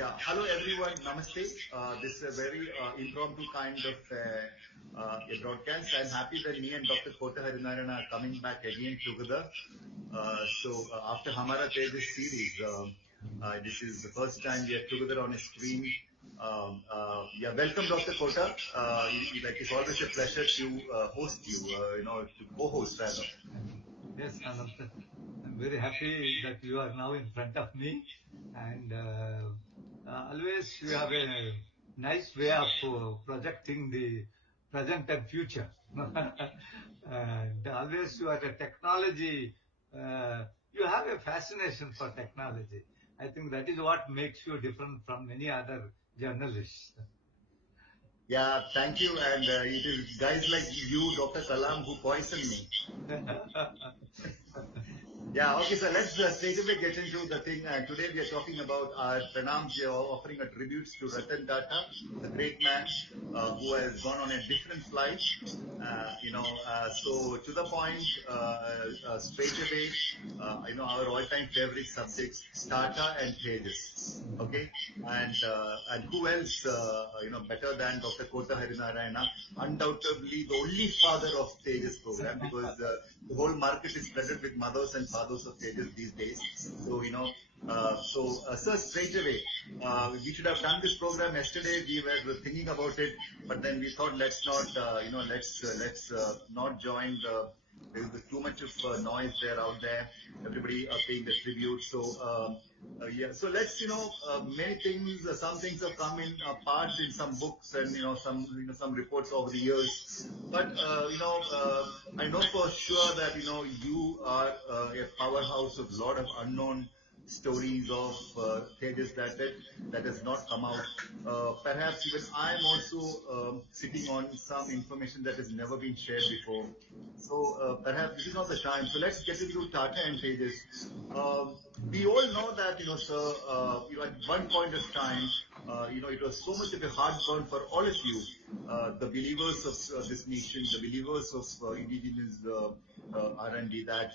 Yeah, hello everyone, Namaste. This is a very impromptu kind of a broadcast. I'm happy that me and Dr. Kota are coming back again together. After Hamara Tejas series, this is the first time we are together on a screen. Yeah, welcome Dr. Kota. It's always a pleasure to host you, to co-host rather. Yes, Anand. I'm very happy that you are now in front of me, and always you have a nice way of projecting the present and future. And always you are a technology, you have a fascination for technology. I think that is what makes you different from many other journalists. Yeah, thank you. And it is guys like you, Dr. Kalam, who poisoned me. Yeah, okay, so let's straight away get into the thing. Today we are talking about our pranams. We are offering a tributes to Ratan Tata, the great man who has gone on a different flight. So to the point, straight away, our all-time favorite subjects, Tata and Tejas. Okay, and who else, better than Dr. Kota Harinarayana, undoubtedly the only father of Tejas program, because the whole market is flooded with mothers and fathers of Tejas these days. So, sir, straight away, we should have done this program yesterday. We were thinking about it, but then we thought let's not join there is too much of noise there out there. Everybody paying the tribute. So, yeah, so let's, many things, some things have come in parts in some books and, some reports over the years. But, I know for sure that, you are a powerhouse of a lot of unknown stories of Tejas that has not come out. Perhaps even I am also sitting on some information that has never been shared before. So perhaps this is not the time. So let's get into Tata and Tejas. We all know that, sir, at one point of time, it was so much of a heartburn for all of you, the believers of this nation, the believers of indigenous R&D, that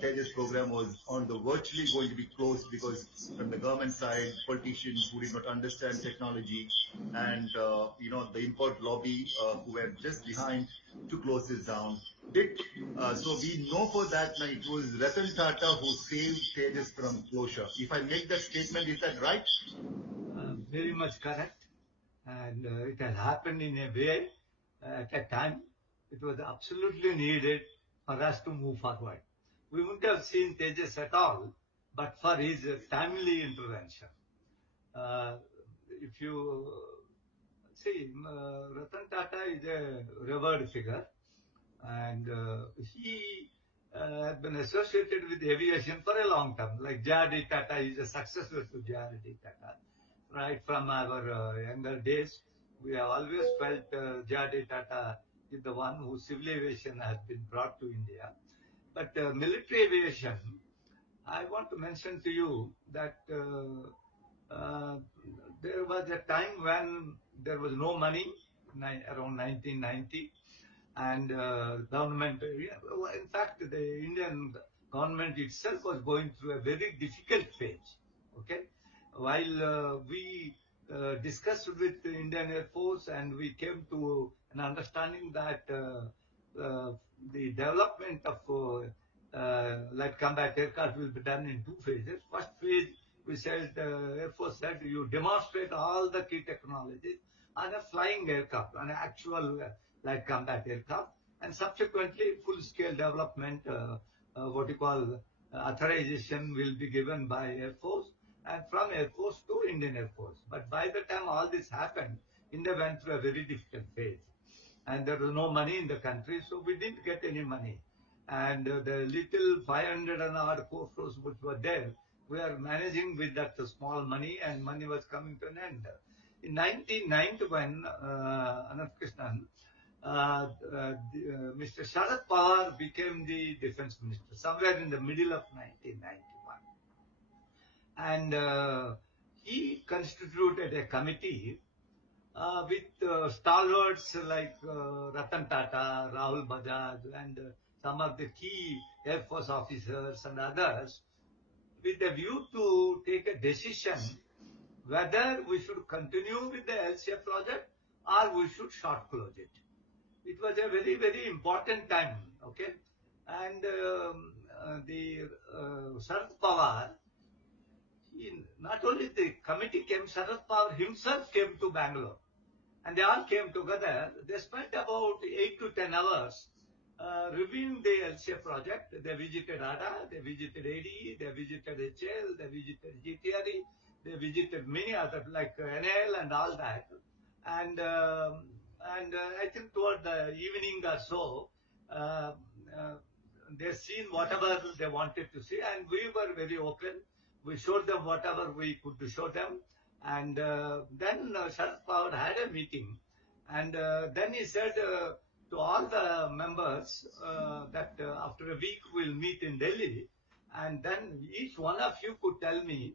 Tejas program was on the virtually going to be closed because from the government side, politicians who did not understand technology and, the import lobby who were just behind to close this down. So we know for that now it was Ratan Tata who saved Tejas from closure. If I make that statement, is that right? Very much correct. And it has happened in a way at a time it was absolutely needed for us to move forward. We wouldn't have seen Tejas at all, but for his timely intervention. If you see, Ratan Tata is a revered figure, and he has been associated with aviation for a long time. Like J.R.D. Tata is a successor to J.R.D. Tata. Right from our younger days, we have always felt J.R.D. Tata is the one whose civil aviation has been brought to India. But military aviation, I want to mention to you that there was a time when there was no money, around 1990, and government, in fact, the Indian government itself was going through a very difficult phase. Okay, while we discussed with the Indian Air Force and we came to an understanding that the development of light combat aircraft will be done in two phases. First phase, we said, Air Force said, you demonstrate all the key technologies on a flying aircraft, on an actual light combat aircraft, and subsequently full-scale development, what you call authorization will be given by Air Force, and from Air Force to Indian Air Force. But by the time all this happened, India went through a very difficult phase. And there was no money in the country, so we didn't get any money. And the little 500 and odd crores which were there, we are managing with that small money, and money was coming to an end. In 1990, when Anand Krishnan, Mr. Sharad Pawar became the defense minister, somewhere in the middle of 1991. And he constituted a committee with stalwarts like Ratan Tata, Rahul Bajaj, and some of the key Air Force officers and others, with a view to take a decision whether we should continue with the LCA project or we should short close it. It was a very, very important time, okay? And Sharad Pawar, not only the committee came, Sharad Pawar himself came to Bangalore. And they all came together. They spent about 8 to 10 hours reviewing the LCA project. They visited Tata, they visited ADE, they visited HL, they visited GTRE, they visited many other like NL and all that. And I think toward the evening or so, uh, uh, they seen whatever they wanted to see, and we were very open. We showed them whatever we could show them. And then Sharad Pawar had a meeting, and then he said to all the members that after a week we'll meet in Delhi, and then each one of you could tell me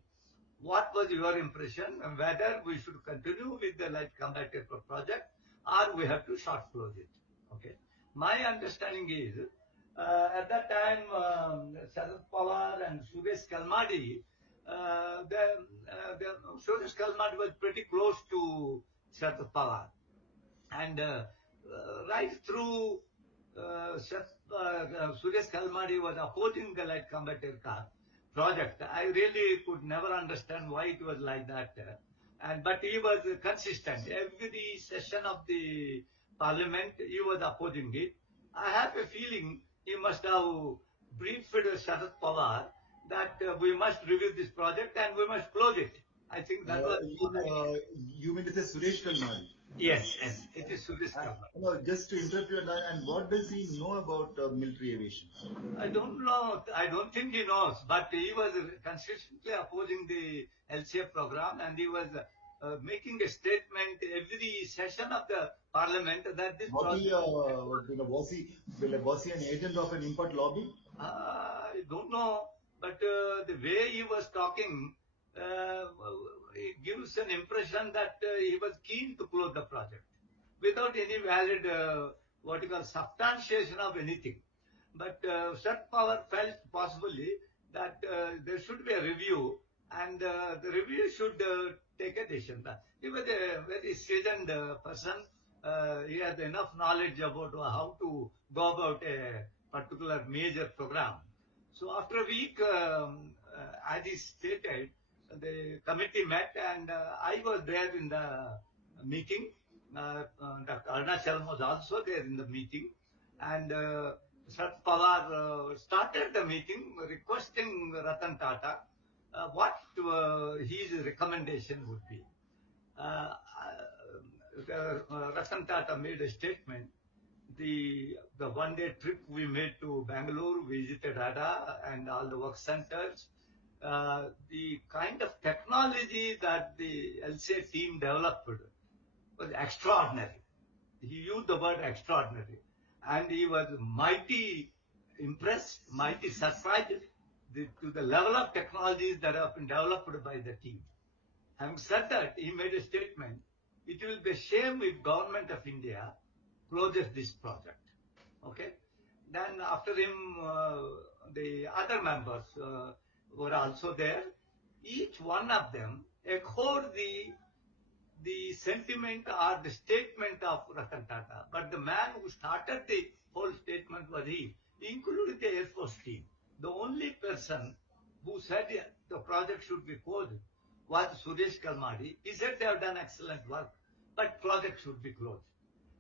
what was your impression and whether we should continue with the light combat aircraft project or we have to short close it. Okay. My understanding is at that time Sharad Pawar and Suresh Kalmadi, Suresh Kalmadi was pretty close to Sharad Pawar, and right through Suresh Kalmadi was opposing the light combat aircraft project. I really could never understand why it was like that. But he was consistent. Every session of the parliament, he was opposing it. I have a feeling he must have briefed Sharad Pawar that we must review this project and we must close it. I think that was. You mean to say Suresh Kalmari? Yes, yes, it is Suresh Kalmadi. No, just to interrupt you, and what does he know about military aviation? I don't know. I don't think he knows, but he was consistently opposing the LCA program, and he was making a statement every session of the parliament that this project. Was he an agent of an import lobby? I don't know, but the way he was talking, it gives an impression that he was keen to close the project without any valid, what you call, substantiation of anything. But Sharad Pawar felt possibly that there should be a review, and the review should take a decision. He was a very seasoned person. He had enough knowledge about how to go about a particular major program. So after a week, as he stated, the committee met, and I was there in the meeting. Dr. Arunachal was also there in the meeting, and Sharad Pawar started the meeting requesting Ratan Tata what his recommendation would be. Ratan Tata made a statement. The 1 day trip we made to Bangalore, visited Tata and all the work centers. The kind of technology that the LCA team developed was extraordinary. He used the word extraordinary, and he was mighty impressed, mighty surprised to the level of technologies that have been developed by the team. Having said that, he made a statement, it will be a shame if government of India closes this project. Okay? Then after him, the other members were also there. Each one of them echoed the sentiment or the statement of Ratan Tata. But the man who started the whole statement was he, including the Air Force team. The only person who said the project should be closed was Suresh Kalmadi. He said they have done excellent work, but project should be closed.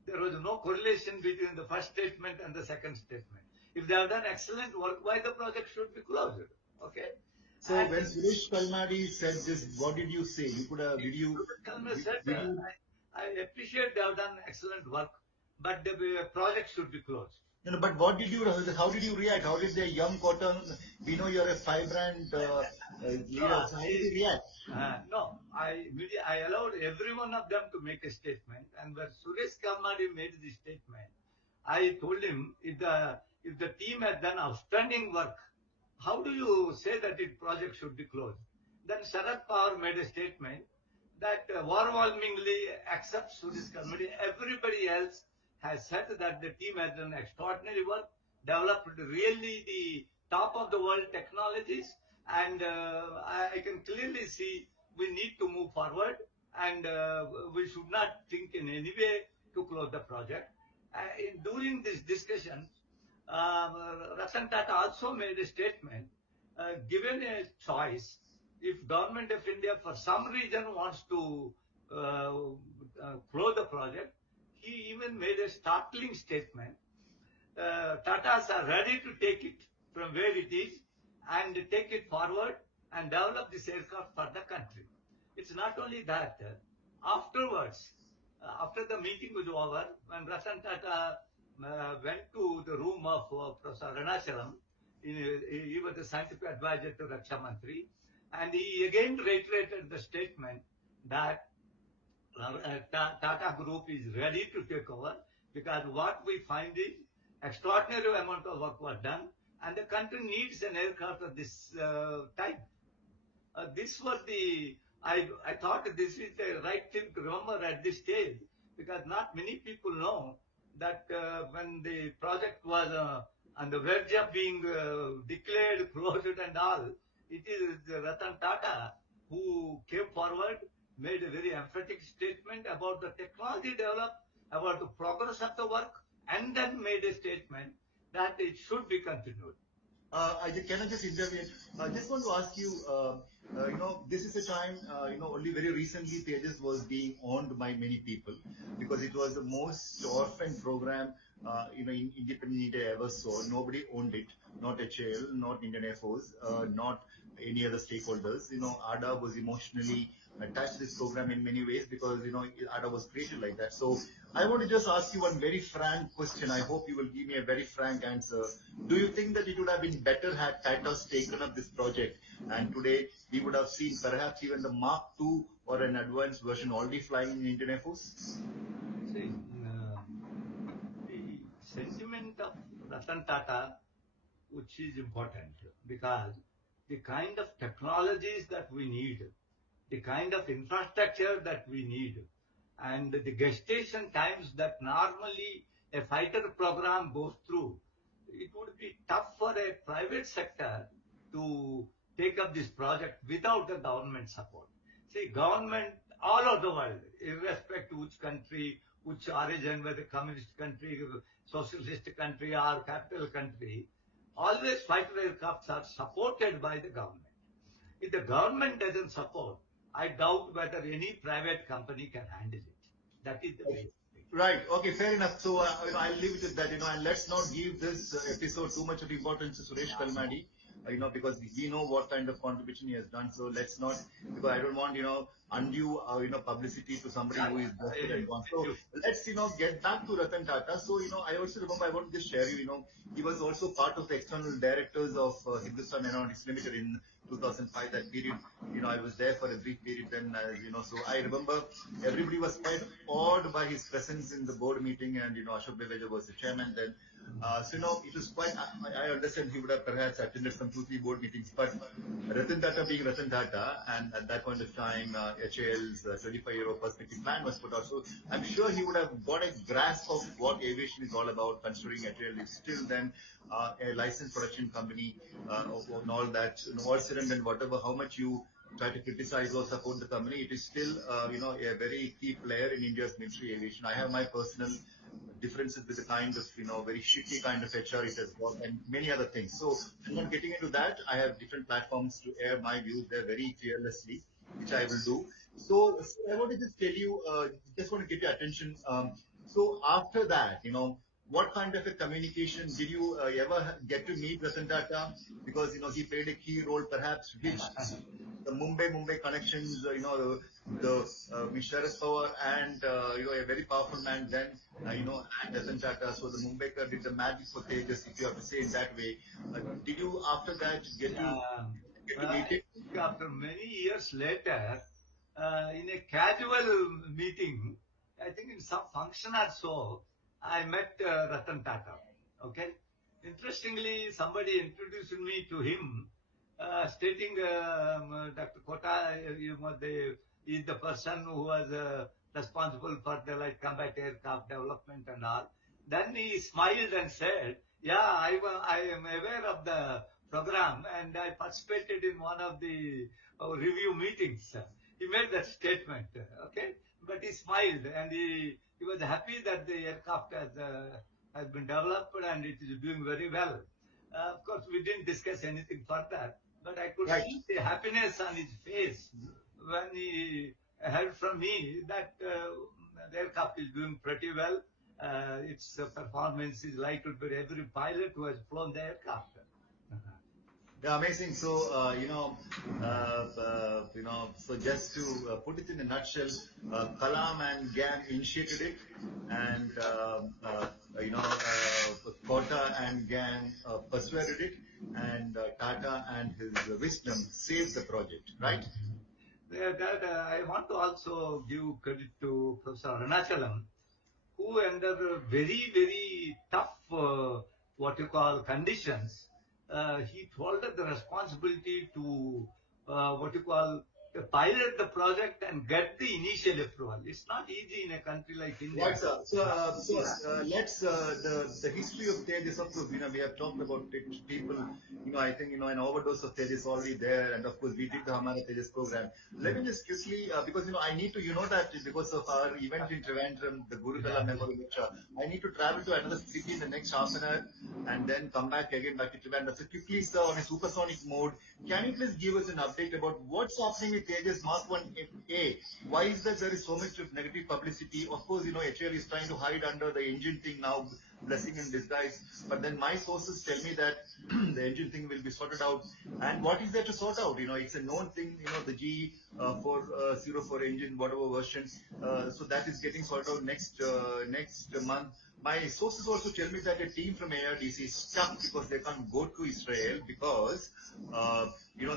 There was no correlation between the first statement and the second statement. If they have done excellent work, why the project should be closed? Okay. So and when Suresh Kalmadi said this, what did you say? You could have, did you? Kalmadi said, I appreciate they have done excellent work, but the project should be closed. No, but what did you? How did you react? How did the young Cotton? We know you're a vibrant leader. So how did you react? No, I allowed every one of them to make a statement, and when Suresh Kalmadi made the statement, I told him if the team has done outstanding work, how do you say that the project should be closed? Then Sharad Pawar made a statement that overwhelmingly accepts Suresh Kalmadi. Everybody else has said that the team has done extraordinary work, developed really the top of the world technologies, and I can clearly see we need to move forward. forward, and we should not think in any way to close the project. During this discussion, Ratan Tata also made a statement, given a choice, if government of India for some reason wants to close the project, he even made a startling statement. Tatas are ready to take it from where it is and take it forward and develop this aircraft for the country. It's not only that. Afterwards, after the meeting was over, when Ratan Tata went to the room of Professor Arunachalam, he was the scientific advisor to Raksha Mantri, and he again reiterated the statement that Tata Group is ready to take over, because what we find is extraordinary amount of work was done, and the country needs an aircraft of this type. This was the, I thought this is the right thing to remember at this stage, because not many people know that when the project was on the verge of being declared closed and all, it is Ratan Tata who came forward, made a very emphatic statement about the technology developed, about the progress of the work, and then made a statement that it should be continued. Can I just intervene? I just want to ask you, this is a time, only very recently Tejas was being owned by many people, because it was the most orphan program, in independent India ever saw. Nobody owned it, not HAL, not Indian Air Force, not any other stakeholders. ADA was emotionally attached to this program in many ways, because, ADA was created like that. So I want to just ask you one very frank question. I hope you will give me a very frank answer. Do you think that it would have been better had Tata's taken up this project, and today we would have seen perhaps even the Mark II or an advanced version already flying in Indian Air Force? See, the sentiment of Ratan Tata, which is important, because the kind of technologies that we need, the kind of infrastructure that we need, and the gestation times that normally a fighter program goes through, it would be tough for a private sector to take up this project without the government support. See, government all over the world, irrespective which country, which origin, whether communist country, socialist country, or capital country, always fighter aircrafts are supported by the government. If the government doesn't support, I doubt whether any private company can handle it. That is the basic thing. Right. Okay. Fair enough. So I'll leave it at that. And let's not give this episode too much of importance to Suresh Kalmadi. Because we know what kind of contribution he has done. So let's not, because I don't want, undue, publicity to somebody who is just and gone. So let's, get back to Ratan Tata. So, I also remember, I want to just share you, he was also part of the external directors of Hindustan Aeronautics Limited in 2005, that period. I was there for a brief period then, so I remember everybody was quite awed by his presence in the board meeting, and, Ashok Beveja was the chairman then. So, it was quite, I understand he would have perhaps attended some 2-3 board meetings, but Ratan Tata being Ratan Tata, and at that point of time, HAL's 25-year perspective plan was put out. So I'm sure he would have got a grasp of what aviation is all about, considering HAL is still then a licensed production company, and all that, all cylinder and whatever, how much you try to criticize or support the company, it is still, a very key player in India's military aviation. I have my personal differences with the kind of, very shitty kind of HR it has got, and many other things. So I'm not getting into that. I have different platforms to air my views there very fearlessly, which I will do. So I want to just tell you, just want to get your attention. So after that, what kind of a communication did you ever get to meet Ratan Tata? Because, he played a key role, perhaps, which the Mumbai connections, the Sharad Pawar and, a very powerful man then, and Ratan Tata. So the Mumbaikar did the magic for Tejas, if you have to say in that way. Did you, after that, get to meet I him? think after many years later, in a casual meeting, I think in some function or so, I met Ratan Tata. Okay. Interestingly, somebody introduced me to him, stating Dr. Kota, is the person who was responsible for the light combat aircraft development and all. Then he smiled and said, "Yeah, I am aware of the program, and I participated in one of the review meetings." he made that statement, okay? But he smiled and he was happy that the aircraft has been developed and it is doing very well. Of course, we didn't discuss anything further, but I could Right. see the happiness on his face when he heard from me that the aircraft is doing pretty well. Its performance is likely to every pilot who has flown the aircraft. Yeah, amazing. So, so just to put it in a nutshell, Kalam and gang initiated it, and Kota and gang persuaded it, and Tata and his wisdom saved the project, right? That I want to also give credit to Professor Arunachalam, who under very, very tough, what you call conditions, he folded the responsibility to, what you call, pilot the project and get the initial approval. It's not easy in a country like Right, India. sir. So, let's the history of Tejas. Of course, we have talked about it. People, I think an overdose of Tejas already there, and of course, we did the Hamara Tejas program. Let me just quickly, because I need to, that because of our event in Trivandrum, the Gurukala Memorial Lecture, I need to travel to another city in the next half an hour, and then come back to Trivandrum. So quickly, sir, on a supersonic mode, can you please give us an update about what's happening with Tejas Mark 1A? Why is that there is so much of negative publicity? Of course, HAL is trying to hide under the engine thing now, blessing in disguise. But then my sources tell me that the engine thing will be sorted out. And what is there to sort out? It's a known thing, the GE 404 engine, whatever version. So that is getting sorted out next month. My sources also tell me that a team from ARDC is stuck because they can't go to Israel because,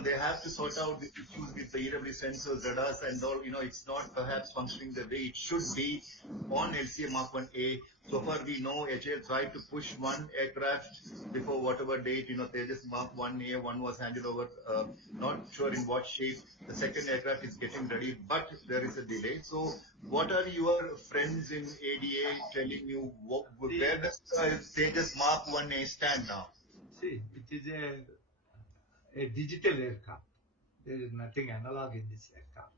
they have to sort out the issues with the EW sensors, radars and all. It's not perhaps functioning the way it should be on LCA Mark 1A. So far we know HAL tried to push one aircraft before whatever date, Tejas Mark 1A, one was handed over, not sure in what shape. The second aircraft is getting ready, but there is a delay. So what are your friends in ADA telling you? Where does Tejas Mark 1A stand now? See, it is a digital aircraft. There is nothing analog in this aircraft.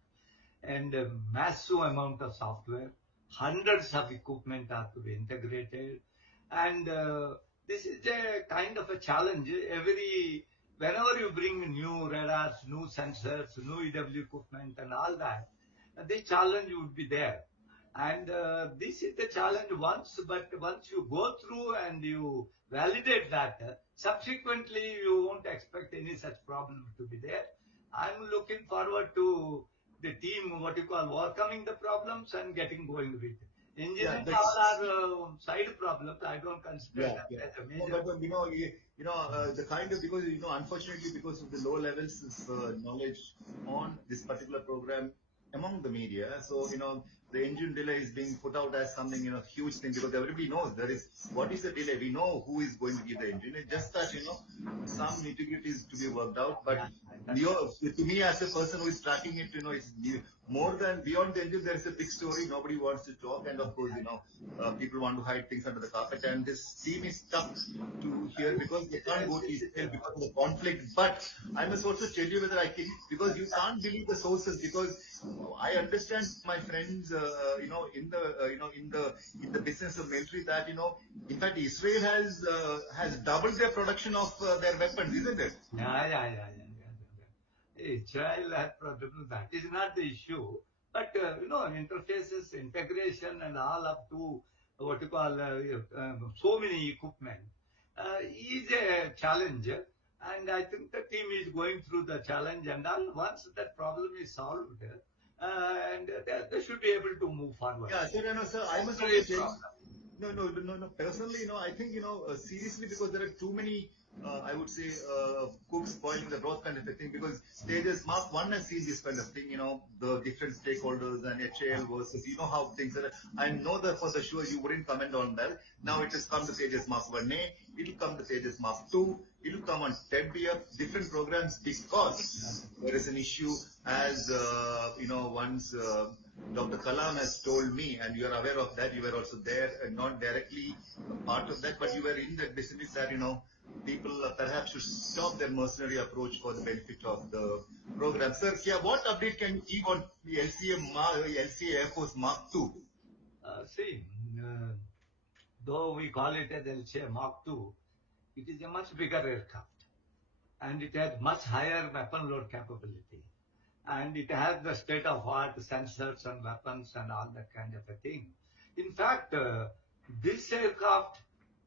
And a massive amount of software, hundreds of equipment are to be integrated. And this is a kind of a challenge. Whenever you bring new radars, new sensors, new EW equipment and all that, this challenge would be there. And this is the challenge but once you go through and you validate that, subsequently you won't expect any such problem to be there. I'm looking forward to the team, what you call, overcoming the problems and getting going with it. Engine and all are side problems. I don't consider that as a major. No, but the kind of, because unfortunately, because of the low levels of knowledge on this particular program among the media, so the engine delay is being put out as something huge thing, because everybody knows what is the delay. We know who is going to give the engine. It's just that some nitty-gritties to be worked out. But to me, as a person who is tracking it, it's more than beyond the engine. There is a big story. Nobody wants to talk, and of course, people want to hide things under the carpet. And this team is tough to hear because they can't go to Israel because of the conflict. But I must also tell you whether I think, because you can't believe the sources, because I understand my friends, in the business of military, that in fact Israel has doubled their production of their weapons, isn't it? Yeah. Israel has problems. That is not the issue. But, interfaces, integration and all up to what you call so many equipment is a challenge. And I think the team is going through the challenge, and all. Once that problem is solved, and they should be able to move forward. Yeah, sir, I must also tell you, no. Personally, I think, seriously, because there are too many, I would say, cooks spoiling the broth kind of a thing, because Tejas Mark 1 has seen this kind of thing, the different stakeholders and HAL versus, how things are. I know that for the sure you wouldn't comment on that. Now it has come to Tejas Mark 1A, it will come to Tejas Mark 2, it will come on TEDBF, different programs, because there is an issue, as, once Dr. Kalam has told me, and you are aware of that, you were also there, not directly a part of that, but you were in that business that, people perhaps should stop their mercenary approach for the benefit of the program. Sir, yeah, what update can you give on the LCA Air Force Mark II? See, uh, though we call it as LCA Mark II, it is a much bigger aircraft and it has much higher weapon load capability. And it has the state-of-art sensors and weapons and all that kind of a thing. In fact, this aircraft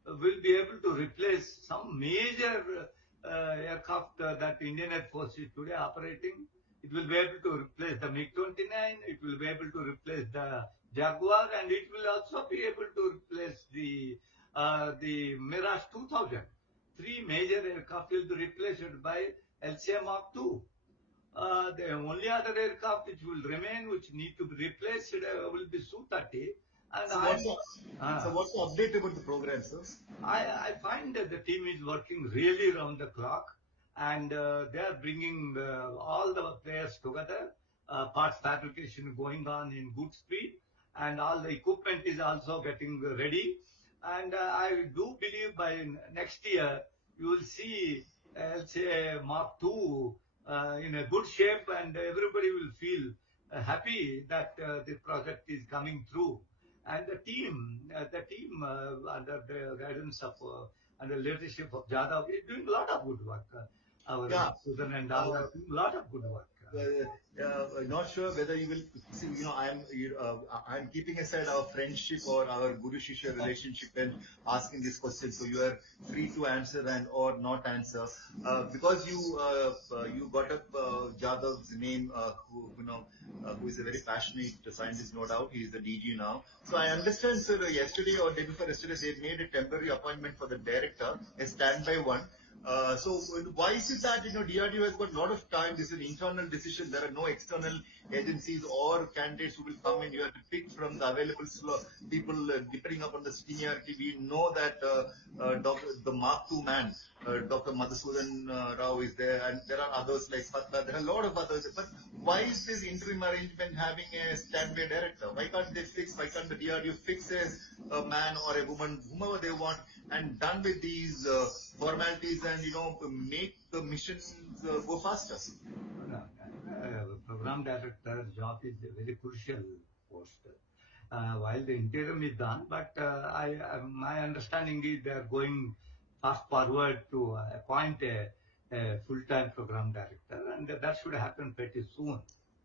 will be able to replace some major aircraft that Indian Air Force is today operating. It will be able to replace the MiG-29, it will be able to replace the Jaguar, and it will also be able to replace the Mirage 2000. Three major aircraft will be replaced by LCA Mark II. The only other aircraft which will remain, which need to be replaced, will be Su-30. And So what's the update about the program, sir? I find that the team is working really round the clock, and they are bringing all the players together. Parts fabrication going on in good speed, and all the equipment is also getting ready. And I do believe by next year you will see LCA Mark II in a good shape, and everybody will feel happy that the project is coming through. And the team under the guidance of and the leadership of Jadhav is doing a lot of good work. Our Yeah. Susan and all are doing a lot of good work. Not sure whether you will see, I'm keeping aside our friendship or our Guru Shishya relationship and asking this question, so you are free to answer and or not answer. Because you got up Jadav's name, who is a very passionate scientist, no doubt. He is the DG now. So I understand, sir, yesterday or day before yesterday, they made a temporary appointment for the director, a standby one. So why is it that, DRDO has got a lot of time? This is an internal decision. There are no external agencies or candidates who will come in. You have to pick from the available people depending upon the seniority. We know that the Mark II man, Dr. Madhusudan Rao is there, and there are others like Fatah. There are a lot of others. But why is this interim arrangement having a standby director? Why can't the DRDO fix a man or a woman, whomever they want, and done with these formalities and, make the missions go faster? Program director job is a very crucial post. While the interim is done, but my understanding is they are going fast forward to appoint a full-time program director, and that should happen pretty soon.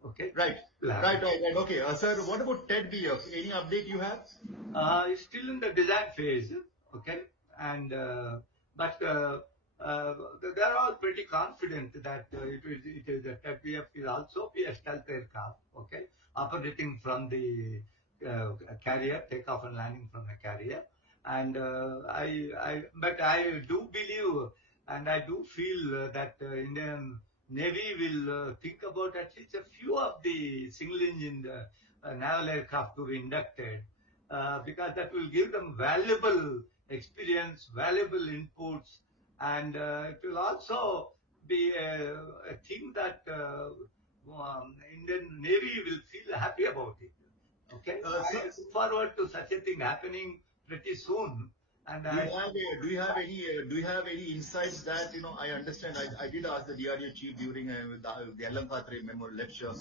Okay. Right. Okay. Sir, what about TEDBF? Any update you have? It's still in the design phase. Okay. And but they're all pretty confident that it is a TEDBF is also a stealth aircraft. Okay, operating from the carrier, takeoff and landing from the carrier. And but I do believe and I do feel that Indian Navy will think about at least a few of the single engine naval aircraft to be inducted, because that will give them valuable experience, valuable inputs, and it will also be a thing that Indian Navy will feel happy about it. Okay, I look forward to such a thing happening pretty soon. And do you have any insights that, I understand, I did ask the DRDO chief during the Alankatre Memorial lecture,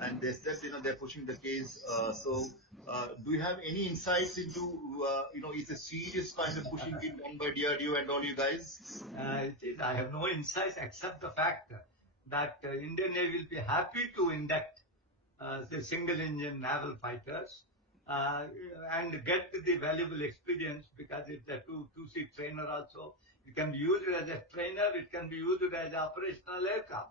and they said, they're pushing the case. Do you have any insights into, it's a serious kind of pushing being done by DRDO and all you guys? I have no insights except the fact that Indian Navy will be happy to induct the single engine naval fighters and get the valuable experience, because it's a two-seat trainer also. It can be used as a trainer, it can be used as an operational aircraft.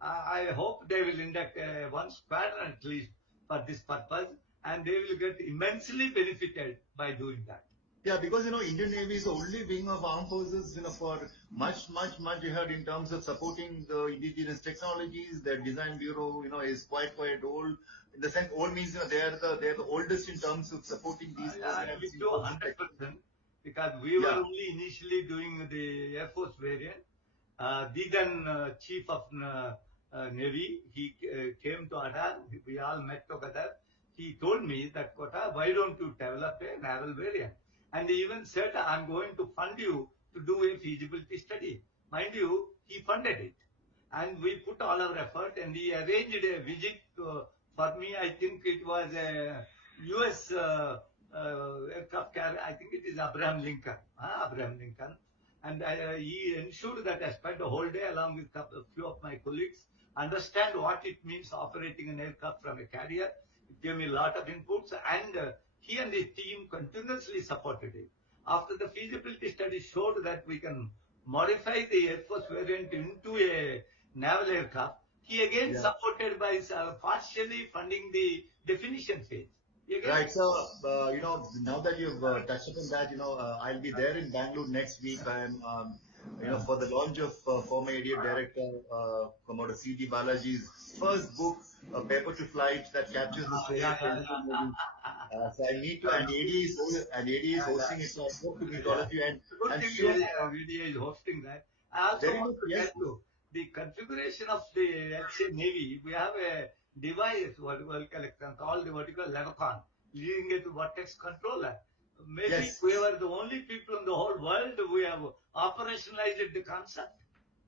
I hope they will induct one squadron at least for this purpose, and they will get immensely benefited by doing that. Yeah, because Indian Navy is the only wing of armed forces, for much ahead in terms of supporting the indigenous technologies. Their design bureau, is quite old. In the sense, old means they are the oldest in terms of supporting these programs. I do 100%, because we were only initially doing the Air Force variant. The then chief of Navy, he came to Adan. We all met together. He told me that, Kota, why don't you develop a naval variant? And he even said, I'm going to fund you to do a feasibility study. Mind you, he funded it. And we put all our effort, and he arranged a visit for me. I think it was a US aircraft carrier. I think it is Abraham Lincoln. Abraham Lincoln. And he ensured that I spent a whole day along with a few of my colleagues, understand what it means operating an aircraft from a carrier. It gave me a lot of inputs, and he and his team continuously supported it. After the feasibility study showed that we can modify the Air Force variant into a naval aircraft, he again supported by partially funding the definition phase. Right. So, now that you've touched upon that, I'll be there in Bangalore next week. I'm, for the launch of former ADF director, Commodore C.D. Balaji's first book, Paper to Flight, that captures the story of Indian Navy. So I need to, and ADA is hosting it. So I hope to meet all of you. And Good I'm thing sure. VDA is hosting that. I also Very want much, to yes. tell you the configuration of the LCA Navy. We have a device, what we called the vertical Levicon, leading it to vortex controller. Maybe Yes. we were the only people in the whole world who have operationalized the concept.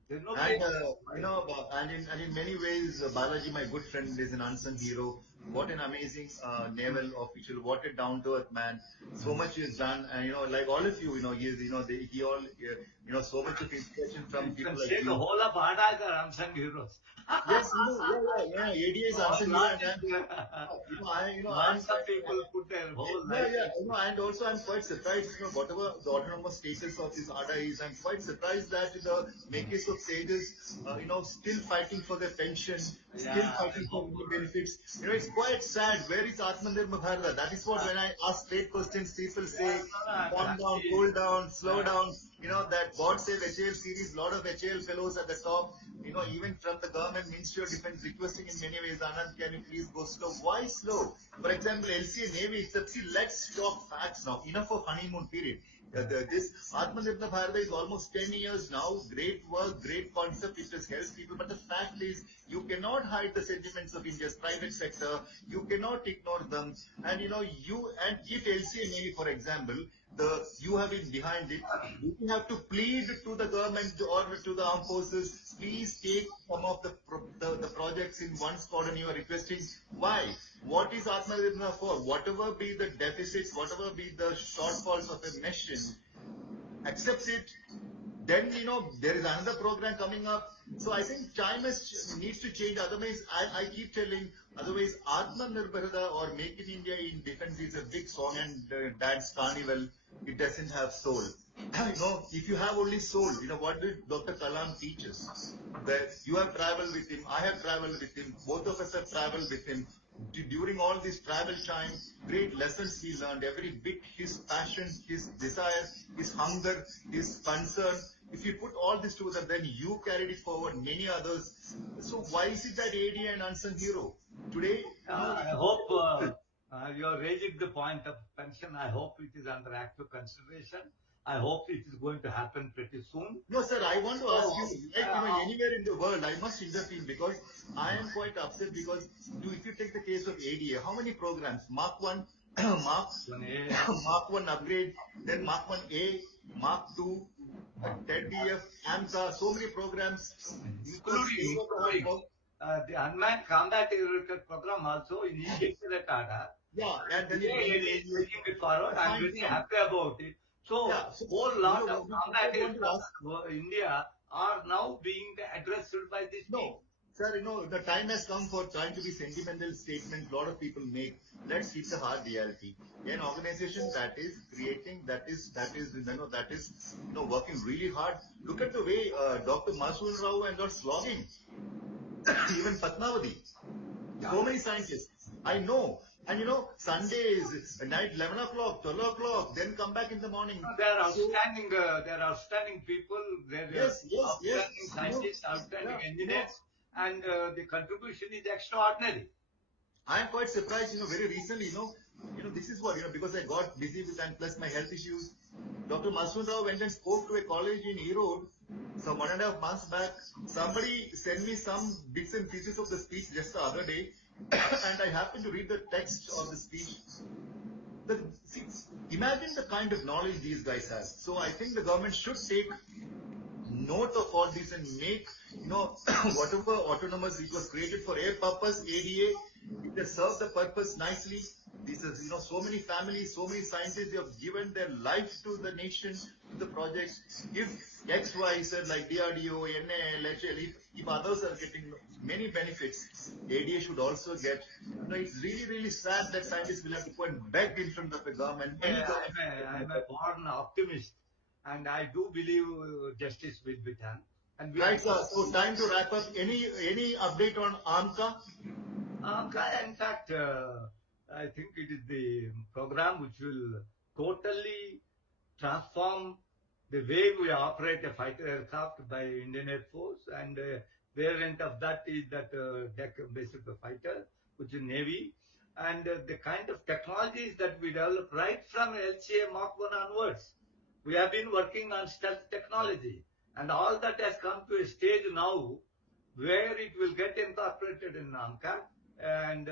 There's nobody. And and in many ways, Balaji, my good friend, is an unsung hero. What an amazing naval official! What a down-to-earth man! So much he has done, and like all of you, he is, so much of inspiration from You people can like say the you. whole of ADA is our unsung heroes. Yes, yeah. ADA is unsung hero, and I'm Lots of people put their whole yeah, life. and also I'm quite surprised, whatever the autonomous status of this ADA is, I'm quite surprised that the makers of Tejas, still fighting for their pension, still fighting for new benefits. It's quite sad. Where is Atmanirbhar Bharat? That is what when I ask straight questions, people say, calm down, cool down, slow down. That God Save HAL series, lot of HAL fellows at the top, even from the government Ministry of Defense requesting in many ways, Anand, can you please go slow? Why slow? For example, LCA Navy itself, see, let's talk facts now. Enough of honeymoon period. This Atmanirbhar Bharat is almost 10 years now. Great work, great concept. It has helped people. But the fact is, you cannot hide the sentiments of India's private sector. You cannot ignore them. And if LCA Navy, for example, you have been behind it, you have to plead to the government or to the armed forces, please take some of the projects in one squadron you are requesting. Why? What is Atmanirbhar for? Whatever be the deficits, whatever be the shortfalls of a nation, accepts it. Then there is another program coming up. So I think time needs to change. Otherwise, I keep telling. Otherwise, Atmanirbharta or Make in India in defense is a big song and dance carnival. It doesn't have soul. If you have only soul, what did Dr. Kalam teach us? That you have traveled with him, I have traveled with him, both of us have traveled with him. During all this travel time, great lessons we learned. Every bit, his passion, his desire, his hunger, his concern. If you put all this together, then you carried it forward, many others. So why is it that AD an unsung hero? Today, I hope you are raising the point of pension. I hope it is under active consideration. I hope it is going to happen pretty soon. No, sir, I want to ask you, anywhere in the world, I must intervene because I am quite upset because if you take the case of ADA, how many programs? Mark 1, Mark 1 upgrade, then Mark 1A, Mark 2, TEDBF, AMCA, so many programs, including the unmanned combat aircraft program also initiated at Tata. Yeah, and then is taking it forward. I'm very happy about it. So, whole lot of combat aircraft in India are now being addressed by this team. No, sir, the time has come for trying to be sentimental statements. A lot of people make. Let's keep the hard reality. An organization that is creating, that is working really hard. Look at the way Dr. Masood Rao and are slogging. Even Patnavati. So many scientists. I know. And Sundays, night 11 o'clock, 12 o'clock, then come back in the morning. They are outstanding. They are outstanding people. They are outstanding scientists, outstanding engineers, and the contribution is extraordinary. I am quite surprised. Very recently, this is what because I got busy with and plus my health issues. Dr. Masood Rao went and spoke to a college in Erode some 1.5 months back. Somebody sent me some bits and pieces of the speech just the other day, and I happened to read the text of the speech. see, imagine the kind of knowledge these guys have. So I think the government should take note of all this and make, whatever autonomous, it was created for a purpose, ADA, it has served the purpose nicely. This is, so many families, so many scientists, they have given their life to the nation, to the projects. If X, Y, Z, like DRDO, NAL, HL, if others are getting many benefits, ADA should also get. It's really, really sad that scientists will have to go and beg in front of the government. Any government. I'm a born optimist, and I do believe justice will be done. And Right, sir. So time to wrap up. Any update on AMCA? In fact, I think it is the program which will totally transform the way we operate a fighter aircraft by Indian Air Force, and variant of that is that deck-based fighter, which is Navy, and the kind of technologies that we develop right from LCA Mark 1 onwards. We have been working on stealth technology, and all that has come to a stage now where it will get incorporated in NAMCAM, and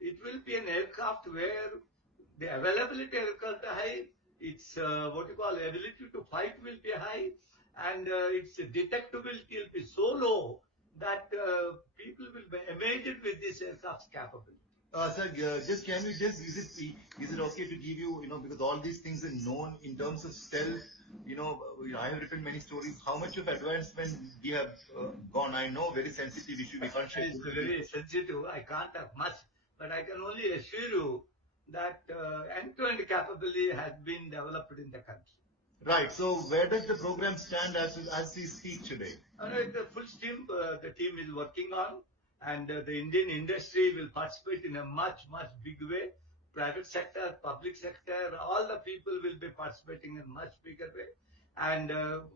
it will be an aircraft where the availability of aircraft high, its what you call ability to fight will be high, and its detectability will be so low that people will be amazed with this aircraft's capability. Sir, is it okay to give you, because all these things are known in terms of stealth, I have written many stories, how much of advancement we have gone. I know, very sensitive issue, we can't share. It's very sensitive, I can't have much, but I can only assure you that end-to-end capability has been developed in the country. Right. So where does the program stand as we speak today? The full steam, the team is working on, and the Indian industry will participate in a much, much big way. Private sector, public sector, all the people will be participating in much bigger way. And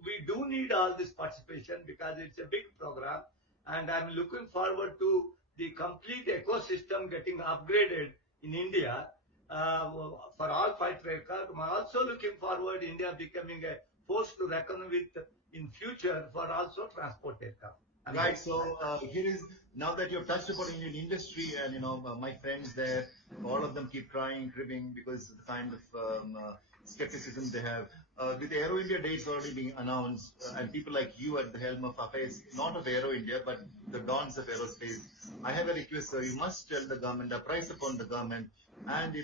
we do need all this participation because it's a big program. And I'm looking forward to the complete ecosystem getting upgraded in India for all fighter aircraft. I'm also looking forward India becoming a force to reckon with in future for also transport aircraft. Right. So here is, now that you've touched upon Indian industry, and my friends there, all of them keep crying, cribbing because of the kind of skepticism they have. With Aero India dates already being announced, and people like you at the helm of affairs, not of Aero India, but the dons of aerospace, I have a request, sir. You must tell the government, apprise upon the government, and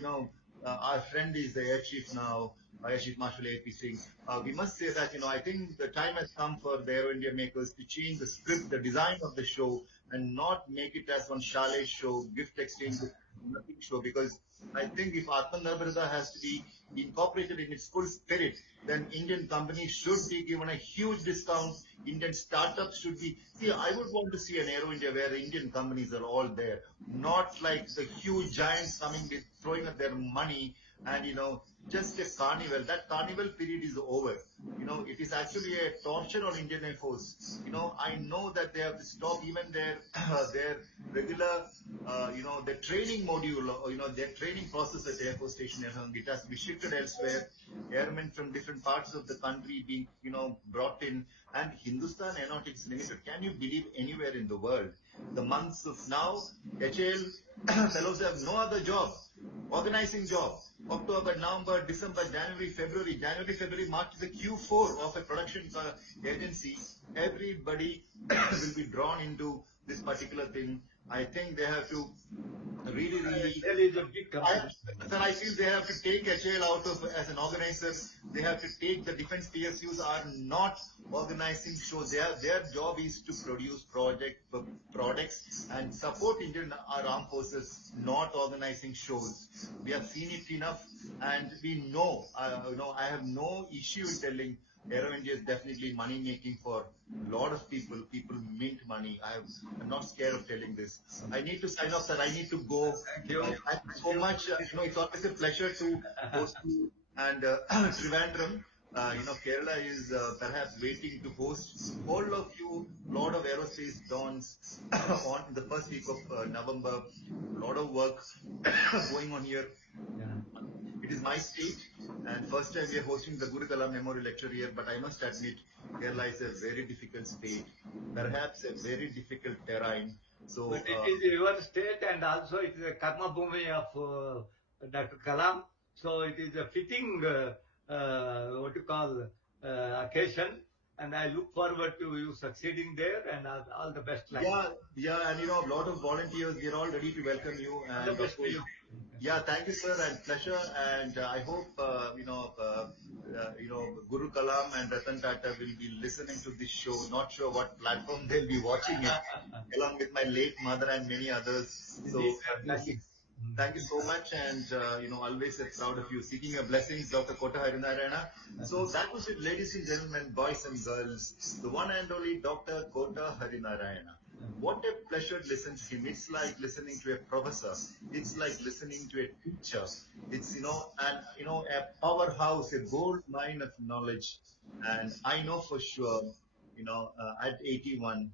our friend is the Air Chief now, Air Chief Marshal A.P. Singh. We must say that, I think the time has come for the Aero India makers to change the script, the design of the show, and not make it as one chalet show, gift exchange, nothing show, because I think if Atmanirbharta has to be incorporated in its full spirit, then Indian companies should be given a huge discount. Indian startups should be, see, I would want to see an Aero India where Indian companies are all there, not like the huge giants coming with throwing up their money and, just a carnival. That carnival period is over. It is actually a torture on Indian Air Force. I know that they have to stop even their their regular, their training module, their training process at Air Force Station Erhang. It has to be shifted elsewhere. Airmen from different parts of the country being, brought in. And Hindustan Aeronautics Limited, can you believe anywhere in the world? The months of now, HAL fellows have no other job, organizing job. October, November, December, January, February, March is the Q4 of a production agency. Everybody will be drawn into this particular thing. I think they have to really, There is a big company. I feel they have to take HAL out of, as an organizer, they have to take the defense PSUs are not organizing shows. Their job is to produce products and support Indian armed forces, not organizing shows. We have seen it enough, and we know, I have no issue in telling Aero India is definitely money making for a lot of people. People mint money. I'm not scared of telling this. I need to sign off, sir. I need to go. Thank you. Thank you so much. It's always a pleasure to host you. And Trivandrum, Kerala is perhaps waiting to host all of you, lot of aerospace dons on the first week of November. A lot of work going on here. Yeah. It is my state, and first time we are hosting the Guru Kalam Memorial Lecture here, but I must admit, Kerala is a very difficult state, perhaps a very difficult terrain. So, but it is your state, and also it is a karma bhumi of Dr. Kalam. So it is a fitting, what you call, occasion, and I look forward to you succeeding there, and all the best luck. Yeah, and a lot of volunteers, we are all ready to welcome you. All the And of best to course, you. yeah, thank you, sir, and pleasure. And I hope, Guru Kalam and Ratan Tata will be listening to this show. Not sure what platform they'll be watching it, along with my late mother and many others. Indeed, So, blessings. thank you so much, and always proud of you. Seeking your blessings, Dr. Kota Harinarayana. So that was it, ladies and gentlemen, boys and girls, the one and only Dr. Kota Harinarayana. What a pleasure to listen to him. It's like listening to a professor. It's like listening to a teacher. It's a powerhouse, a gold mine of knowledge. And I know for sure, at 81,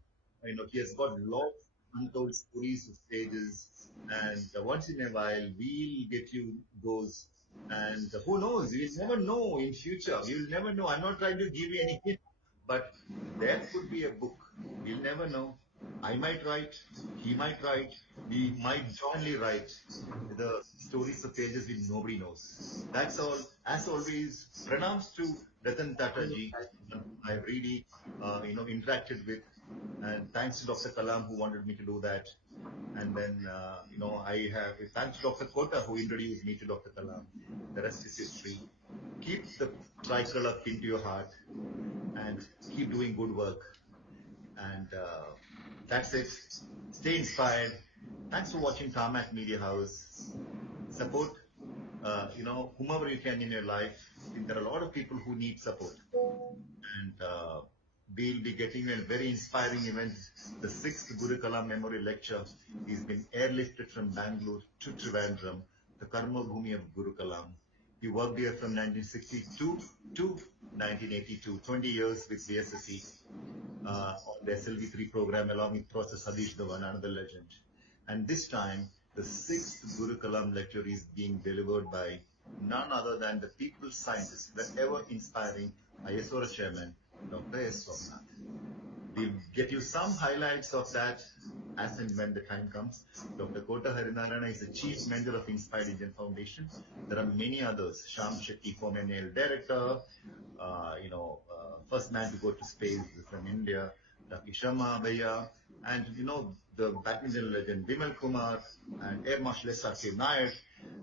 he has got lots of untold stories of stages, and once in a while we'll get you those. And who knows, we'll never know in future, we'll never know. I'm not trying to give you any hint, but there could be a book, we'll never know. I might write, he might write, we might jointly write the stories of pages which nobody knows. That's all. As always, pranams to Ratan Tata ji. I really interacted with, and thanks to Dr. Kalam who wanted me to do that. And then, I have thanks to Dr. Kota who introduced me to Dr. Kalam. The rest is history. Keep the tricolor into your heart and keep doing good work. And that's it. Stay inspired. Thanks for watching Tarmac Media House. Support, whomever you can in your life. There are a lot of people who need support. And we'll be getting a very inspiring event. The 6th Guru Kalam Memorial Lecture. He's been airlifted from Bangalore to Trivandrum, the Karma Bhumi of Guru Kalam. He worked here from 1962 to 1982, 20 years with VSSE on the SLV3 program along with Professor Sadish Dhawan, another legend. And this time, the 6th Guru Kalam lecture is being delivered by none other than the people's scientist, the ever-inspiring ISRO chairman, Dr. S. Somnath. We'll get you some highlights of that as and when the time comes. Dr. Kota Harinarayana is the chief mentor of Inspired Indian Foundation. There are many others. Sham Shetty, former Naval director, first man to go to space from India, Dr. Sharma Bhaiya, and the badminton legend Bimal Kumar and Air Marshal S.R.K. Nayak,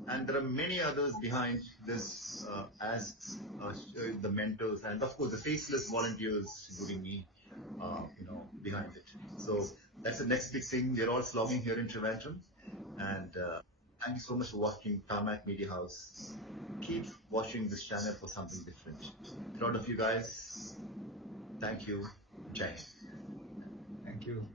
and there are many others behind this as the mentors, and of course the faceless volunteers, including me, behind it. So that's the next big thing. We're all slogging here in Trivandrum, and thank you so much for watching Tarmac Media House. Keep watching this channel for something different. Proud of you guys. Thank you. Jai Hind. Thank you.